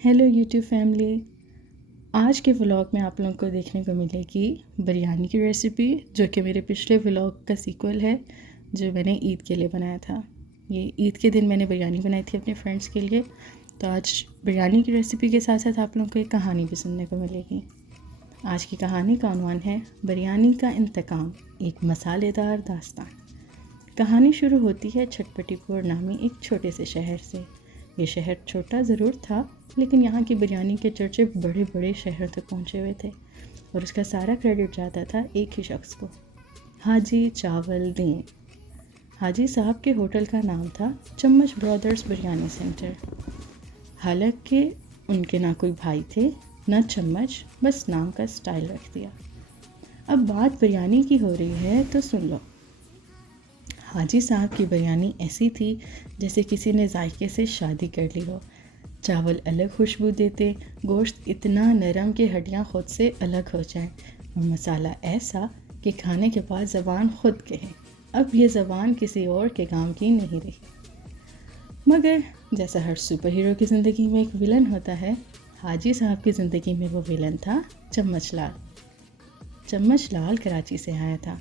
Hello YouTube family, آج کے vlog میں آپ لوگوں کو دیکھنے کو ملے گی بریانی کی ریسیپی، جو کہ میرے پچھلے ولاگ کا سیکول ہے جو میں نے عید کے لیے بنایا تھا۔ یہ عید کے دن میں نے بریانی بنائی تھی اپنے فرینڈس کے لیے، تو آج بریانی کی ریسیپی کے ساتھ ساتھ آپ لوگوں کو ایک کہانی بھی سننے کو ملے گی۔ آج کی کہانی کا عنوان ہے بریانی کا انتقام، ایک مسالے دار داستان۔ کہانی شروع ہوتی ہے چھٹ پٹی پور نامی ایک چھوٹے سے شہر سے۔ یہ شہر چھوٹا ضرور تھا، لیکن یہاں کی بریانی کے چرچے بڑے بڑے شہروں تک پہنچے ہوئے تھے، اور اس کا سارا کریڈٹ جاتا تھا ایک ہی شخص کو، حاجی چاول دین۔ حاجی صاحب کے ہوٹل کا نام تھا چمچ برادرز بریانی سینٹر۔ حالانکہ ان کے نہ کوئی بھائی تھے نہ چمچ، بس نام کا سٹائل رکھ دیا۔ اب بات بریانی کی ہو رہی ہے تو سن لو۔ حاجی صاحب کی بریانی ایسی تھی جیسے کسی نے ذائقے سے شادی کر لی ہو۔ چاول الگ خوشبو دیتے، گوشت اتنا نرم کہ ہڈیاں خود سے الگ ہو جائیں، اور مسالہ ایسا کہ کھانے کے بعد زبان خود کہے اب یہ زبان کسی اور کے کام کی نہیں رہی۔ مگر جیسا ہر سپر ہیرو کی زندگی میں ایک ویلن ہوتا ہے، حاجی صاحب کی زندگی میں وہ ویلن تھا چمچ لال۔ چمچ لال کراچی سے آیا تھا۔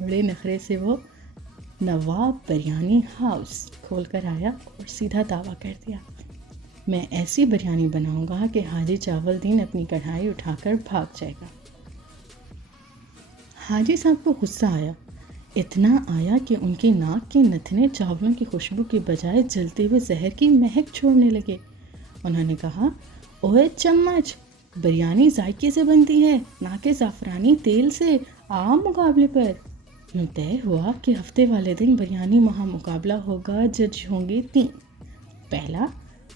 بڑے نخرے سے وہ نواب بریانی ہاؤس کھول کر آیا اور سیدھا دعویٰ کر دیا، میں ایسی بریانی بناؤں گا کہ حاجی چاول دین اپنی کڑھائی اٹھا کر بھاگ جائے گا۔ حاجی صاحب کو غصہ آیا، اتنا آیا کہ ان کی ناک کے نتنے چاولوں کی خوشبو کے بجائے جلتے ہوئے زہر کی مہک چھوڑنے لگے۔ انہوں نے کہا، اوے چمچ، بریانی ذائقے سے بنتی ہے نہ کہ زعفرانی تیل سے، عام مقابلے پر۔ یوں طے ہوا کہ ہفتے والے دن بریانی مہا مقابلہ ہوگا۔ جج ہوں گے 3۔ پہلا،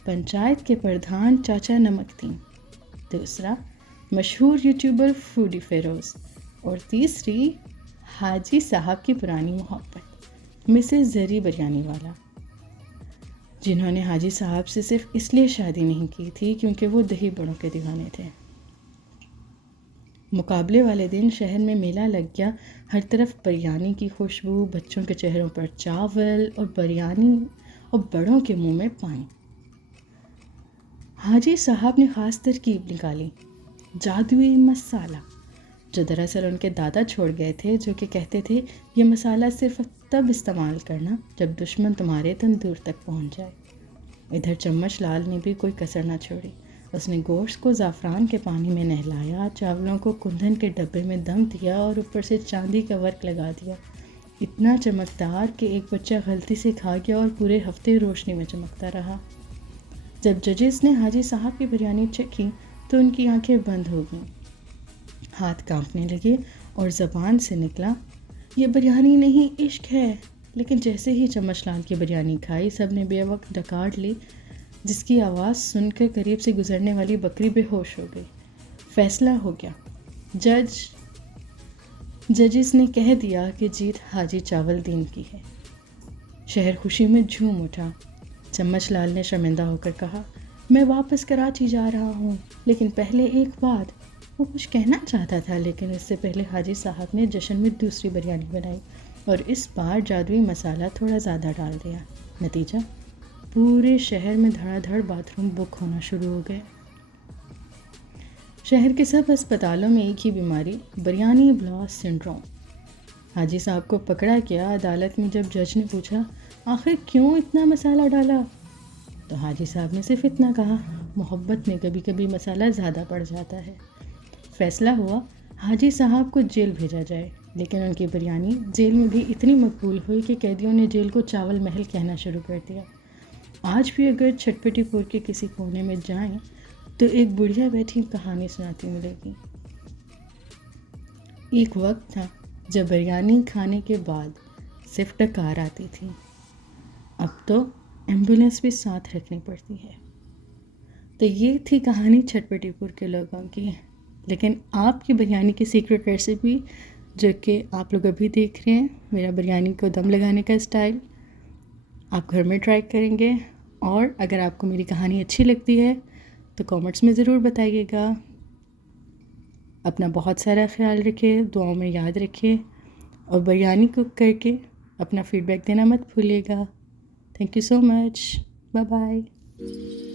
پنچایت کے پردھان چاچا نمکتین۔ دوسرا، مشہور یوٹیوبر فوڈی فیروز۔ اور تیسری، حاجی صاحب کی پرانی محبت مسز زری بریانی والا، جنہوں نے حاجی صاحب سے صرف اس لیے شادی نہیں کی تھی کیونکہ وہ دہی بڑوں کے دیوانے تھے۔ مقابلے والے دن شہر میں میلہ لگ گیا، ہر طرف بریانی کی خوشبو، بچوں کے چہروں پر چاول اور بریانی، اور بڑوں کے منہ میں پانی۔ حاجی صاحب نے خاص ترکیب نکالی، جادوئی مسالہ، جو دراصل ان کے دادا چھوڑ گئے تھے، جو کہ کہتے تھے یہ مسالہ صرف تب استعمال کرنا جب دشمن تمہارے تندور تک پہنچ جائے۔ ادھر چمچ لال نے بھی کوئی کسر نہ چھوڑی۔ اس نے گوشت کو زعفران کے پانی میں نہلایا، چاولوں کو کندھن کے ڈبے میں دم دیا اور اوپر سے چاندی کا ورق لگا دیا، اتنا چمکدار کہ ایک بچہ غلطی سے کھا گیا اور پورے ہفتے روشنی میں چمکتا رہا۔ جب ججز نے حاجی صاحب کی بریانی چکھی تو ان کی آنکھیں بند ہو گئیں، ہاتھ کانپنے لگے اور زبان سے نکلا، یہ بریانی نہیں عشق ہے۔ لیکن جیسے ہی چمچ لال کی بریانی کھائی، سب نے بے وقت ڈکاٹ لی، جس کی آواز سن کر قریب سے گزرنے والی بکری بے ہوش ہو گئی۔ فیصلہ ہو گیا، ججز نے کہہ دیا کہ جیت حاجی چاول دین کی ہے۔ شہر خوشی میں جھوم اٹھا۔ چمچ لال نے شرمندہ ہو کر کہا، میں واپس کراچی جا رہا ہوں، لیکن پہلے ایک بات۔ وہ کچھ کہنا چاہتا تھا، لیکن اس سے پہلے حاجی صاحب نے جشن میں دوسری بریانی بنائی، اور اس بار جادوئی مسالہ تھوڑا زیادہ ڈال دیا۔ نتیجہ، پورے شہر میں دھڑا دھڑ باتھ روم بک ہونا شروع ہو گئے۔ شہر کے سب ہسپتالوں میں ایک ہی بیماری، بریانی بلاس سنڈروم۔ حاجی صاحب کو پکڑا گیا۔ عدالت میں جب جج نے پوچھا، آخر کیوں اتنا مسالہ ڈالا، تو حاجی صاحب نے صرف اتنا کہا، محبت میں کبھی کبھی مسالہ زیادہ پڑ جاتا ہے۔ فیصلہ ہوا، حاجی صاحب کو جیل بھیجا جائے، لیکن ان کی بریانی جیل میں بھی اتنی مقبول ہوئی کہ قیدیوں نے جیل کو چاول محل کہنا شروع کر دیا۔ آج بھی اگر چھٹ پٹی پور کے کسی کونے میں جائیں تو ایک بڑھیا بیٹھی کہانی سناتی ملے گی۔ ایک وقت تھا جب بریانی کھانے کے بعد صرف ڈکار آتی تھی، اب تو ایمبولینس بھی ساتھ رکھنی پڑتی ہے۔ تو یہ تھی کہانی چھٹ پٹی پور کے لوگوں کی۔ لیکن آپ کی بریانی کی سیکرٹ ریسیپی، جو کہ آپ لوگ ابھی دیکھ رہے ہیں، میرا بریانی کو دم لگانے کا اسٹائل، آپ گھر میں ٹرائی کریں گے۔ اور اگر آپ کو میری کہانی اچھی لگتی ہے تو کامنٹس میں ضرور بتائیے گا۔ اپنا بہت سارا خیال رکھیں، دعاؤں میں یاد رکھیں، اور بریانی کوک کر کے اپنا فیڈ بیک دینا مت بھولیے گا۔ Thank you so much, bye bye.